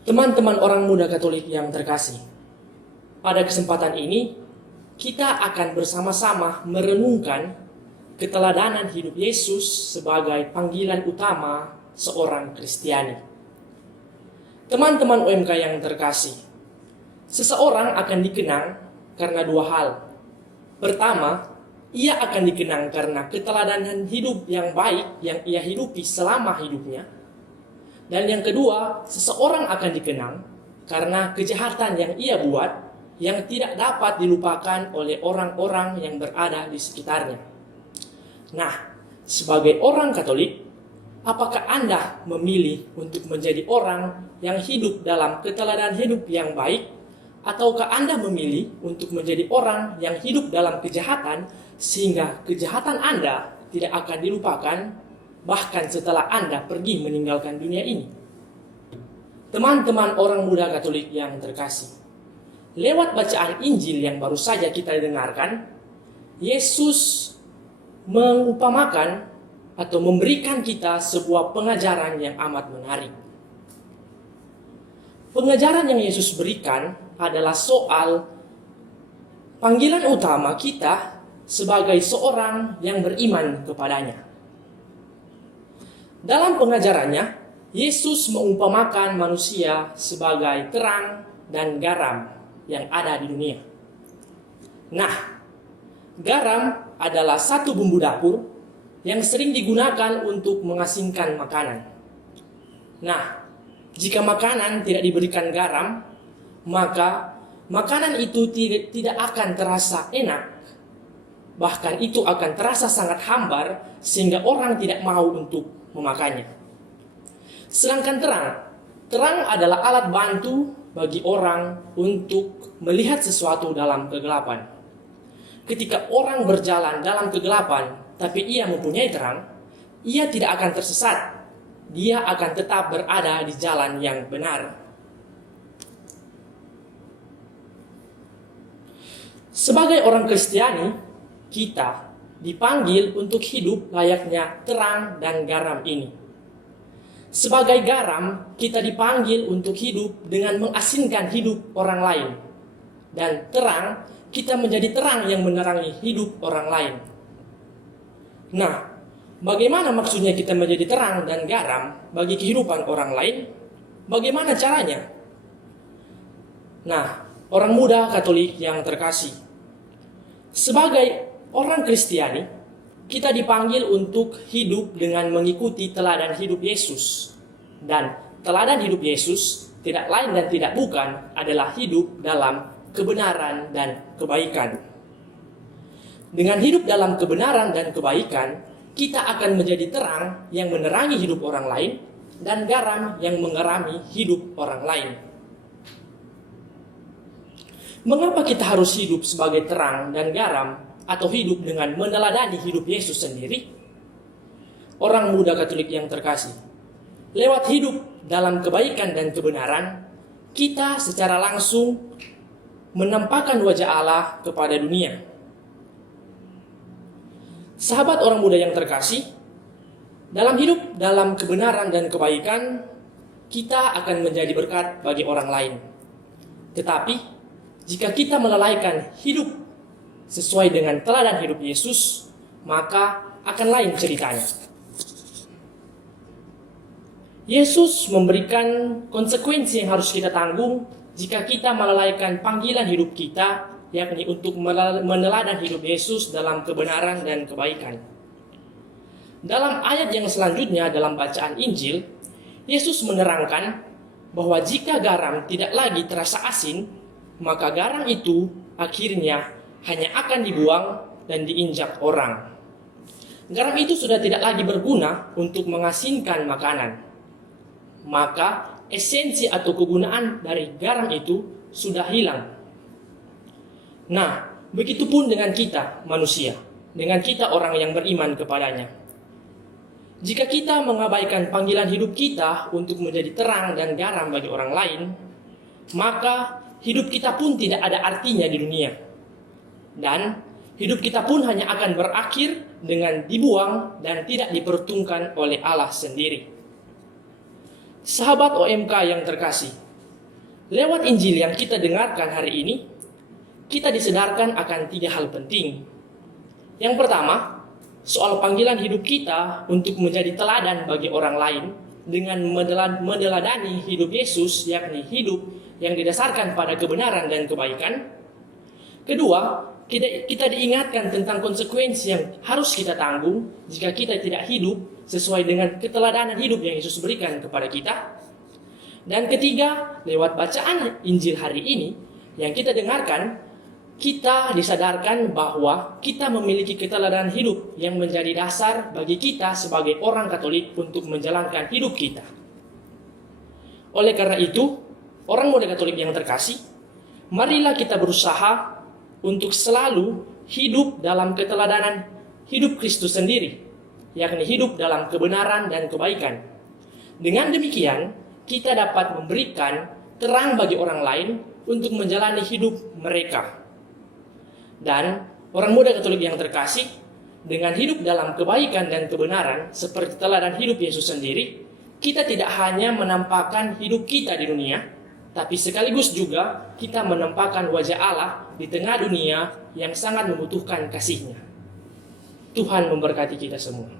Teman-teman orang muda Katolik yang terkasih, pada kesempatan ini kita akan bersama-sama merenungkan keteladanan hidup Yesus sebagai panggilan utama seorang Kristiani. Teman-teman OMK yang terkasih, seseorang akan dikenang karena dua hal. Pertama, ia akan dikenang karena keteladanan hidup yang baik yang ia hidupi selama hidupnya. Dan yang kedua, seseorang akan dikenang karena kejahatan yang ia buat yang tidak dapat dilupakan oleh orang-orang yang berada di sekitarnya. Nah, sebagai orang Katolik, apakah Anda memilih untuk menjadi orang yang hidup dalam keteladanan hidup yang baik, ataukah Anda memilih untuk menjadi orang yang hidup dalam kejahatan sehingga kejahatan Anda tidak akan dilupakan bahkan setelah Anda pergi meninggalkan dunia ini? Teman-teman orang muda Katolik yang terkasih, lewat bacaan Injil yang baru saja kita dengarkan, Yesus mengumpamakan atau memberikan kita sebuah pengajaran yang amat menarik. Pengajaran yang Yesus berikan adalah soal panggilan utama kita sebagai seorang yang beriman kepadanya. Dalam pengajarannya, Yesus mengumpamakan manusia sebagai terang dan garam yang ada di dunia. Nah, garam adalah satu bumbu dapur yang sering digunakan untuk mengasinkan makanan. Nah, jika makanan tidak diberikan garam, maka makanan itu tidak akan terasa enak. Bahkan itu akan terasa sangat hambar sehingga orang tidak mau untuk memakannya. Sedangkan terang adalah alat bantu bagi orang untuk melihat sesuatu dalam kegelapan. Ketika orang berjalan dalam kegelapan, tapi ia mempunyai terang, ia tidak akan tersesat. Dia akan tetap berada di jalan yang benar. Sebagai orang Kristiani, kita dipanggil untuk hidup layaknya terang dan garam ini. Sebagai garam, kita dipanggil untuk hidup dengan mengasinkan hidup orang lain. Dan terang, kita menjadi terang yang menerangi hidup orang lain. Nah, bagaimana maksudnya kita menjadi terang dan garam bagi kehidupan orang lain? Bagaimana caranya? Nah, orang muda Katolik yang terkasih, sebagai orang Kristiani, kita dipanggil untuk hidup dengan mengikuti teladan hidup Yesus. Dan teladan hidup Yesus tidak lain dan tidak bukan adalah hidup dalam kebenaran dan kebaikan. Dengan hidup dalam kebenaran dan kebaikan, kita akan menjadi terang yang menerangi hidup orang lain dan garam yang mengerami hidup orang lain. Mengapa kita harus hidup sebagai terang dan garam atau hidup dengan meneladani hidup Yesus sendiri? Orang muda Katolik yang terkasih, lewat hidup dalam kebaikan dan kebenaran, kita secara langsung menampakkan wajah Allah kepada dunia. Sahabat orang muda yang terkasih, dalam hidup dalam kebenaran dan kebaikan, kita akan menjadi berkat bagi orang lain. Tetapi, jika kita melalaikan hidup sesuai dengan teladan hidup Yesus, maka akan lain ceritanya. Yesus memberikan konsekuensi yang harus kita tanggung jika kita melalaikan panggilan hidup kita, yakni untuk meneladan hidup Yesus dalam kebenaran dan kebaikan. Dalam ayat yang selanjutnya dalam bacaan Injil, Yesus menerangkan bahwa jika garam tidak lagi terasa asin, maka garam itu akhirnya hanya akan dibuang dan diinjak orang. Garam itu sudah tidak lagi berguna untuk mengasinkan makanan. Maka esensi atau kegunaan dari garam itu sudah hilang. Nah, begitupun dengan kita manusia, dengan kita orang yang beriman kepadanya. Jika kita mengabaikan panggilan hidup kita untuk menjadi terang dan garam bagi orang lain, maka hidup kita pun tidak ada artinya di dunia. Dan hidup kita pun hanya akan berakhir dengan dibuang dan tidak diperhitungkan oleh Allah sendiri. Sahabat OMK yang terkasih, Lewat Injil yang kita dengarkan hari ini, kita disadarkan akan 3 hal penting. Yang pertama, soal panggilan hidup kita untuk menjadi teladan bagi orang lain dengan meneladani hidup Yesus, yakni hidup yang didasarkan pada kebenaran dan kebaikan. Kedua, kita diingatkan tentang konsekuensi yang harus kita tanggung jika kita tidak hidup sesuai dengan keteladanan hidup yang Yesus berikan kepada kita. Dan ketiga, lewat bacaan Injil hari ini yang kita dengarkan, kita disadarkan bahwa kita memiliki keteladanan hidup yang menjadi dasar bagi kita sebagai orang Katolik untuk menjalankan hidup kita. Oleh karena itu, orang muda Katolik yang terkasih, marilah kita berusaha untuk selalu hidup dalam keteladanan hidup Kristus sendiri, yakni hidup dalam kebenaran dan kebaikan. Dengan demikian, kita dapat memberikan terang bagi orang lain untuk menjalani hidup mereka. Dan orang muda Katolik yang terkasih, dengan hidup dalam kebaikan dan kebenaran seperti teladan hidup Yesus sendiri, kita tidak hanya menampakkan hidup kita di dunia, tapi sekaligus juga kita menampakkan wajah Allah di tengah dunia yang sangat membutuhkan kasih-Nya. Tuhan memberkati kita semua.